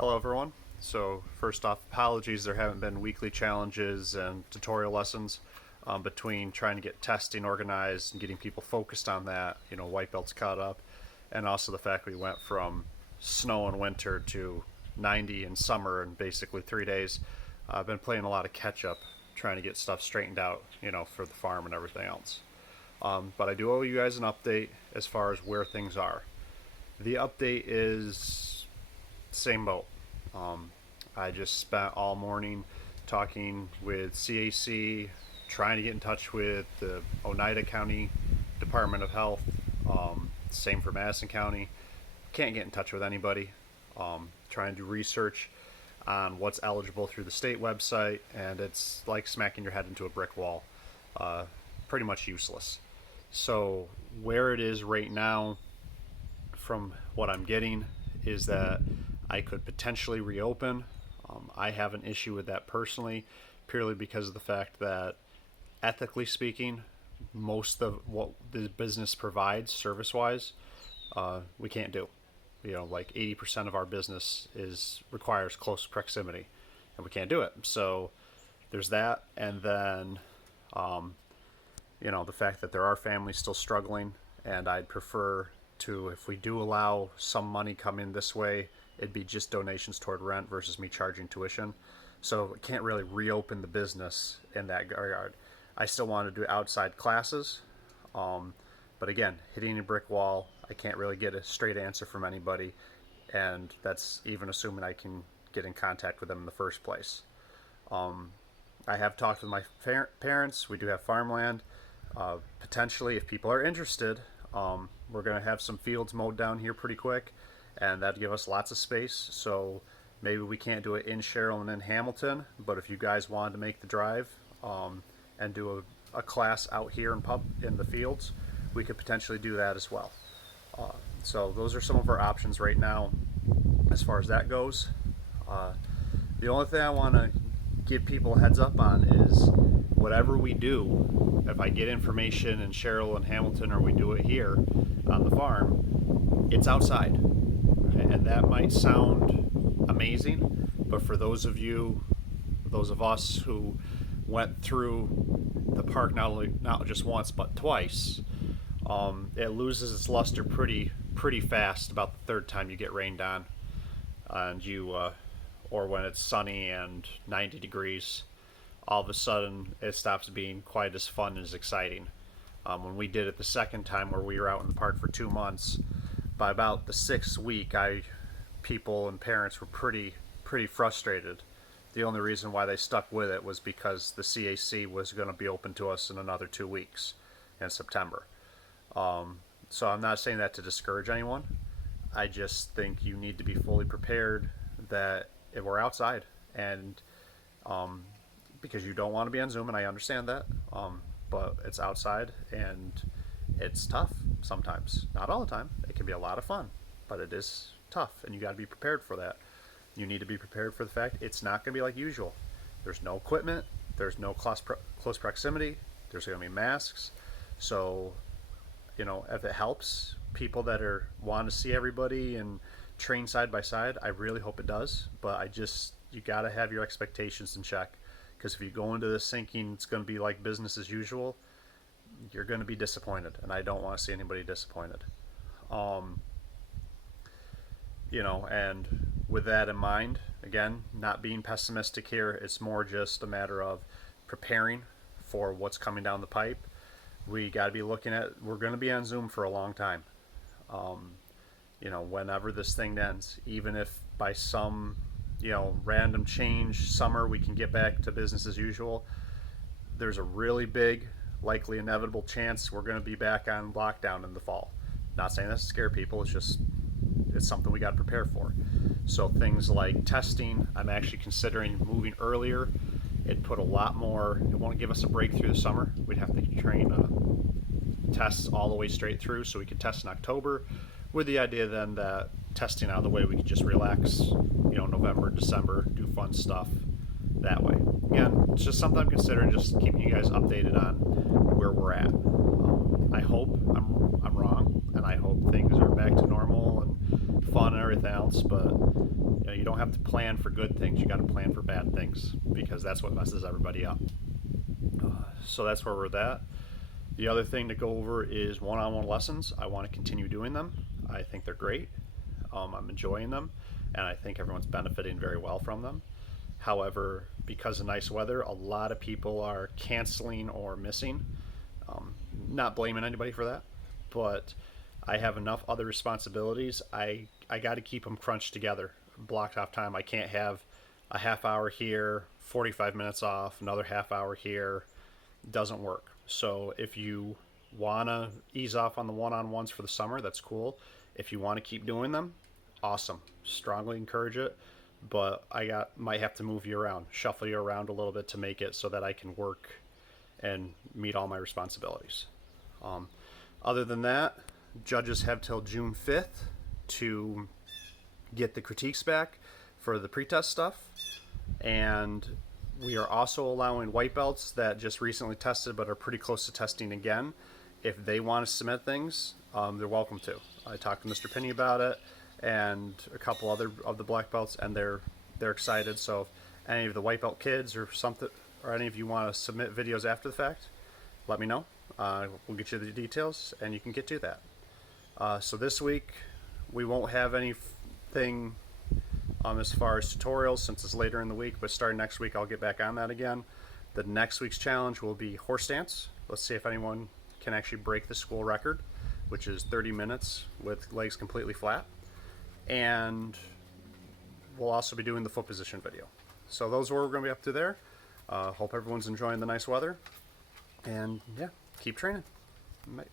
Hello everyone. So first off, apologies there haven't been weekly challenges and tutorial lessons between trying to get testing organized and getting people focused on that, white belts caught up, and also the fact we went from snow in winter to 90 in summer in basically 3 days. I've been playing a lot of catch up trying to get stuff straightened out, for the farm and everything else. But I do owe you guys an update as far as where things are. The update is same boat. I just spent all morning talking with CAC, trying to get in touch with the Oneida County Department of Health. Same for Madison County. Can't get in touch with anybody. Trying to do research on what's eligible through the state website, and it's like smacking your head into a brick wall. Pretty much useless. So where it is right now, from what I'm getting, is that I could potentially reopen. I have an issue with that personally, purely because of the fact that, ethically speaking, most of what the business provides service-wise, we can't do. Like 80% of our business requires close proximity, and we can't do it. So there's that, and then the fact that there are families still struggling, and I'd prefer to, if we do allow some money come in this way, it'd be just donations toward rent versus me charging tuition. So I can't really reopen the business in that regard. I still want to do outside classes, but again, hitting a brick wall, I can't really get a straight answer from anybody, and that's even assuming I can get in contact with them in the first place. I have talked with my parents. We do have farmland. Potentially, if people are interested, we're going to have some fields mowed down here pretty quick, and that'd give us lots of space. So maybe we can't do it in Sherrill and in Hamilton, but if you guys wanted to make the drive and do a class out here in the fields, we could potentially do that as well. So those are some of our options right now as far as that goes. The only thing I want to give people a heads up on is, whatever we do, if I get information in Sherrill and Hamilton, or we do it here on the farm, it's outside. And that might sound amazing, but for those of us who went through the park not just once but twice, it loses its luster pretty fast about the third time you get rained on, and or when it's sunny and 90 degrees. All of a sudden it stops being quite as fun and as exciting. When we did it the second time, where we were out in the park for 2 months, by about the 6th week, people and parents were pretty frustrated. The only reason why they stuck with it was because the CAC was going to be open to us in another 2 weeks in September. So I'm not saying that to discourage anyone. I just think you need to be fully prepared that if we're outside, and because you don't want to be on Zoom, and I understand that, but it's outside and it's tough sometimes. Not all the time. It can be a lot of fun, but it is tough, and you got to be prepared for that. You need to be prepared for the fact it's not going to be like usual. There's no equipment. There's no close proximity. There's going to be masks. So, if it helps people that want to see everybody and train side by side, I really hope it does. But you got to have your expectations in check, because if you go into this thinking it's going to be like business as usual, you're going to be disappointed, and I don't want to see anybody disappointed. And with that in mind, again, not being pessimistic here, it's more just a matter of preparing for what's coming down the pipe. We got to be looking at, we're going to be on Zoom for a long time. Whenever this thing ends, even if by some, random change summer we can get back to business as usual, there's a really big, likely inevitable chance we're going to be back on lockdown in the fall. Not saying that to scare people, it's something we got to prepare for. So things like testing, I'm actually considering moving earlier. It won't give us a break through the summer. We'd have to train tests all the way straight through, so we could test in October, with the idea then that testing out of the way, we could just relax, November, December, do fun stuff that way. Again, it's just something I'm considering, just keeping you guys updated on where we're at. I hope I'm wrong, and I hope things are back to normal and fun and everything else, but you don't have to plan for good things. You got to plan for bad things, because that's what messes everybody up. So that's where we're at. The other thing to go over is one-on-one lessons. I want to continue doing them. I think they're great. I'm enjoying them, and I think everyone's benefiting very well from them. However, because of nice weather, a lot of people are canceling or missing. Not blaming anybody for that, but I have enough other responsibilities. I got to keep them crunched together, blocked off time. I can't have a half hour here, 45 minutes off, another half hour here. Doesn't work. So if you want to ease off on the one-on-ones for the summer, that's cool. If you want to keep doing them, awesome. Strongly encourage it. But might have to move you around, shuffle you around a little bit to make it so that I can work and meet all my responsibilities. Other than that, judges have till June 5th to get the critiques back for the pretest stuff. And we are also allowing white belts that just recently tested but are pretty close to testing again. If they want to submit things, they're welcome to. I talked to Mr. Pinney about it and a couple other of the black belts, and they're excited. So if any of the white belt kids or something, or any of you want to submit videos after the fact, let me know. We'll get you the details, and you can get to that. So this week we won't have anything as far as tutorials, since it's later in the week, but starting next week I'll get back on that again. The next week's challenge will be horse stance. Let's see if anyone can actually break the school record, which is 30 minutes with legs completely flat. And we'll also be doing the foot position video. So those are what we're going to be up to there. Hope everyone's enjoying the nice weather, and yeah, keep training. Bye.